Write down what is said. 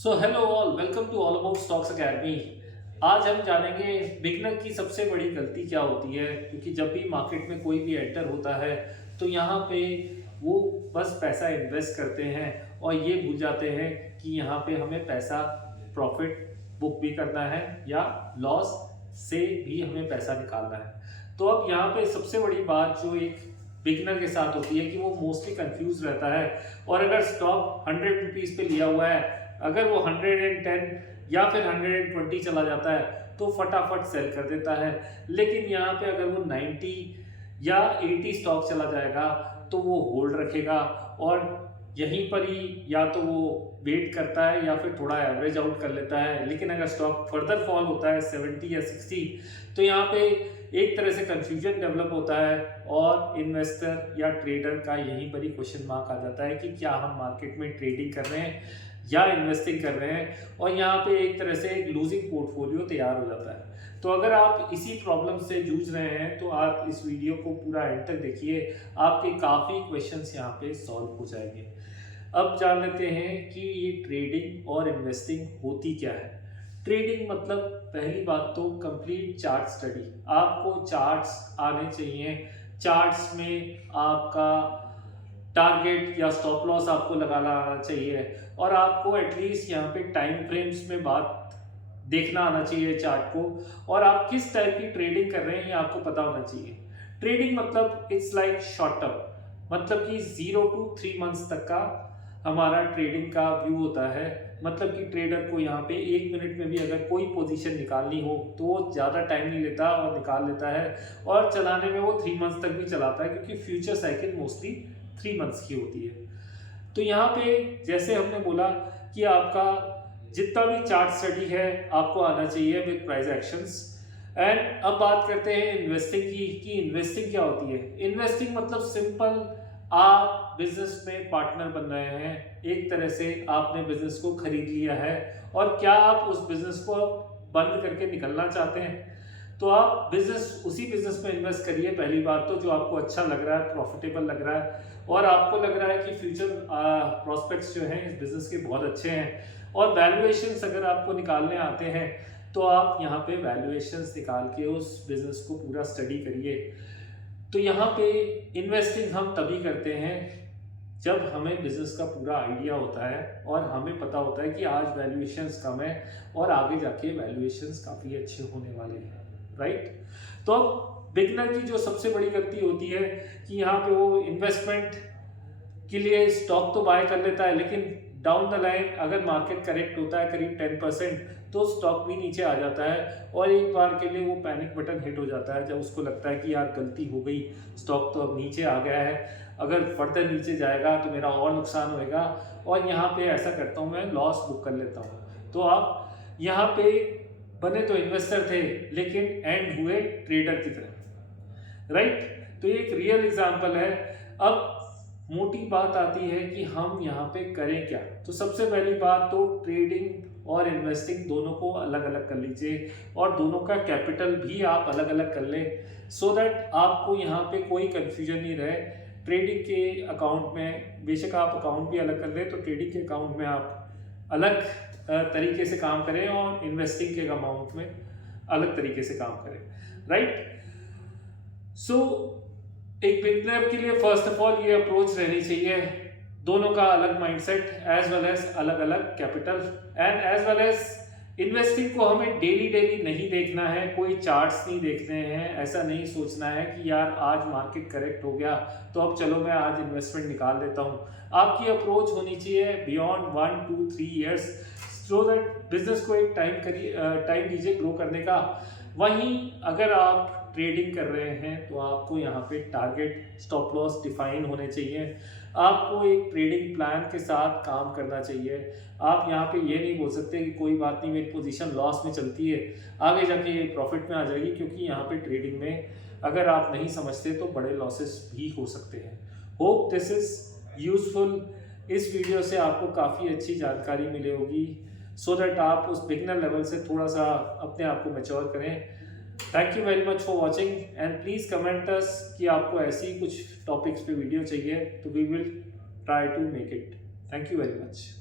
So hello all, welcome to All About Stocks Academy. आज हम जानेंगे बिगनर की सबसे बड़ी गलती क्या होती है, क्योंकि जब भी मार्केट में कोई भी एंटर होता है तो यहाँ पे वो बस पैसा इन्वेस्ट करते हैं और ये भूल जाते हैं कि यहाँ पे हमें पैसा प्रॉफिट बुक भी करना है या लॉस से भी हमें पैसा निकालना है। तो अब यहाँ पे सबसे बड़ी बात जो एक बिगनर के साथ होती है कि वो मोस्टली कंफ्यूज रहता है, और अगर स्टॉक 100 रुपीज़ पे लिया हुआ है, अगर वो 110 या फिर 120 चला जाता है तो फटाफट सेल कर देता है। लेकिन यहाँ पे अगर वो 90 या 80 स्टॉक चला जाएगा तो वो होल्ड रखेगा और यहीं पर ही या तो वो वेट करता है या फिर थोड़ा एवरेज आउट कर लेता है। लेकिन अगर स्टॉक फर्दर फॉल होता है 70 या 60 तो यहाँ पे एक तरह से कंफ्यूजन डेवलप होता है और इन्वेस्टर या ट्रेडर का यहीं पर ही क्वेश्चन मार्क आ जाता है कि क्या हम मार्केट में ट्रेडिंग कर रहे हैं या इन्वेस्टिंग कर रहे हैं, और यहाँ पे एक तरह से एक लूजिंग पोर्टफोलियो तैयार हो जाता है। तो अगर आप इसी प्रॉब्लम से जूझ रहे हैं तो आप इस वीडियो को पूरा एंड तक देखिए, आपके काफ़ी क्वेश्चंस यहाँ पे सॉल्व हो जाएंगे। अब जान लेते हैं कि ये ट्रेडिंग और इन्वेस्टिंग होती क्या है। ट्रेडिंग मतलब पहली बात तो कंप्लीट चार्ट स्टडी, आपको चार्ट्स आने चाहिए। चार्ट्स में आपका टारगेट या स्टॉप लॉस आपको लगाना आना चाहिए, और आपको एटलीस्ट यहाँ पे टाइम फ्रेम्स में बात देखना आना चाहिए चार्ट को, और आप किस टाइप की ट्रेडिंग कर रहे हैं ये आपको पता होना चाहिए। ट्रेडिंग मतलब इट्स लाइक शॉर्ट टर्म, मतलब कि 0 to 3 मंथ्स तक का हमारा ट्रेडिंग का व्यू होता है। मतलब कि ट्रेडर को यहाँ पे 1 मिनट में भी अगर कोई पोजीशन निकालनी हो तो वो ज़्यादा टाइम नहीं लेता और निकाल लेता है, और चलाने में वो 3 मंथ्स तक भी चलाता है, क्योंकि फ्यूचर साइकिल मोस्टली 3 मंथ्स की होती है। तो यहाँ पे जैसे हमने बोला कि आपका जितना भी चार्ट स्टडी है आपको आना चाहिए विद प्राइस एक्शंस। एंड अब बात करते हैं इन्वेस्टिंग की कि इन्वेस्टिंग क्या होती है। इन्वेस्टिंग मतलब सिंपल, आप बिजनेस में पार्टनर बन रहे हैं, एक तरह से आपने बिजनेस को खरीद लिया है, और क्या आप उस बिजनेस को बंद करके निकलना चाहते हैं तो आप उसी बिजनेस में इन्वेस्ट करिए। पहली बात तो जो आपको अच्छा लग रहा है, प्रॉफिटेबल लग रहा है, और आपको लग रहा है कि फ्यूचर प्रोस्पेक्ट्स जो हैं इस बिजनेस के बहुत अच्छे हैं, और वैल्यूएशंस अगर आपको निकालने आते हैं तो आप यहाँ पे वैल्यूएशंस निकाल के उस बिजनेस को पूरा स्टडी करिए। तो यहाँ पे इन्वेस्टिंग हम तभी करते हैं जब हमें बिजनेस का पूरा आइडिया होता है और हमें पता होता है कि आज वैल्यूएशंस कम है और आगे जाके वैल्यूएशंस काफ़ी अच्छे होने वाले हैं, राइट। तो अब बिगनर की जो सबसे बड़ी गलती होती है कि यहाँ पे वो इन्वेस्टमेंट के लिए स्टॉक तो बाय कर लेता है, लेकिन डाउन द लाइन अगर मार्केट करेक्ट होता है करीब 10% तो स्टॉक भी नीचे आ जाता है, और एक बार के लिए वो पैनिक बटन हिट हो जाता है जब उसको लगता है कि यार गलती हो गई, स्टॉक तो अब नीचे आ गया है, अगर फर्दर नीचे जाएगा तो मेरा और नुकसान होएगा, और यहाँ पे ऐसा करता हूँ मैं लॉस बुक कर लेता हूँ। तो आप यहाँ पे बने तो इन्वेस्टर थे लेकिन एंड हुए ट्रेडर की तरह, राइट। तो ये एक रियल एग्जांपल है। अब मोटी बात आती है कि हम यहाँ पे करें क्या। तो सबसे पहली बात तो ट्रेडिंग और इन्वेस्टिंग दोनों को अलग अलग कर लीजिए, और दोनों का कैपिटल भी आप अलग अलग कर लें, सो दैट आपको यहाँ पे कोई कंफ्यूजन नहीं रहे। ट्रेडिंग के अकाउंट में बेशक आप अकाउंट भी अलग कर लें, तो ट्रेडिंग के अकाउंट में आप अलग तरीके से काम करें और इन्वेस्टिंग के अमाउंट में अलग तरीके से काम करें, राइट। सो एक बिगनर के लिए फर्स्ट ऑफ ऑल ये अप्रोच रहनी चाहिए, दोनों का अलग माइंडसेट एज वेल एज अलग अलग capital, and as well as investing को हमें डेली नहीं देखना है, कोई चार्ट्स नहीं देखने हैं, ऐसा नहीं सोचना है कि यार आज मार्केट करेक्ट हो गया तो अब चलो मैं आज इन्वेस्टमेंट निकाल देता हूँ। आपकी अप्रोच होनी चाहिए beyond 1 to 3 years, so that business को एक टाइम दीजिए ग्रो करने का। वहीं अगर आप ट्रेडिंग कर रहे हैं तो आपको यहाँ पे टारगेट स्टॉप लॉस डिफाइन होने चाहिए, आपको एक ट्रेडिंग प्लान के साथ काम करना चाहिए। आप यहाँ पे ये नहीं बोल सकते कि कोई बात नहीं मेरी पोजीशन लॉस में चलती है आगे जाके ये प्रॉफिट में आ जाएगी, क्योंकि यहाँ पे ट्रेडिंग में अगर आप नहीं समझते तो बड़े लॉसेस भी हो सकते हैं। Hope this is useful. इस वीडियो से आपको काफ़ी अच्छी जानकारी मिली होगी, सो दैट आप उस बिगनर लेवल से थोड़ा सा अपने आप को मैच्योर करें। Thank you very much for watching, and please comment us कि आपको ऐसी कुछ टॉपिक्स पे वीडियो चाहिए तो we will try to make it. Thank you very much.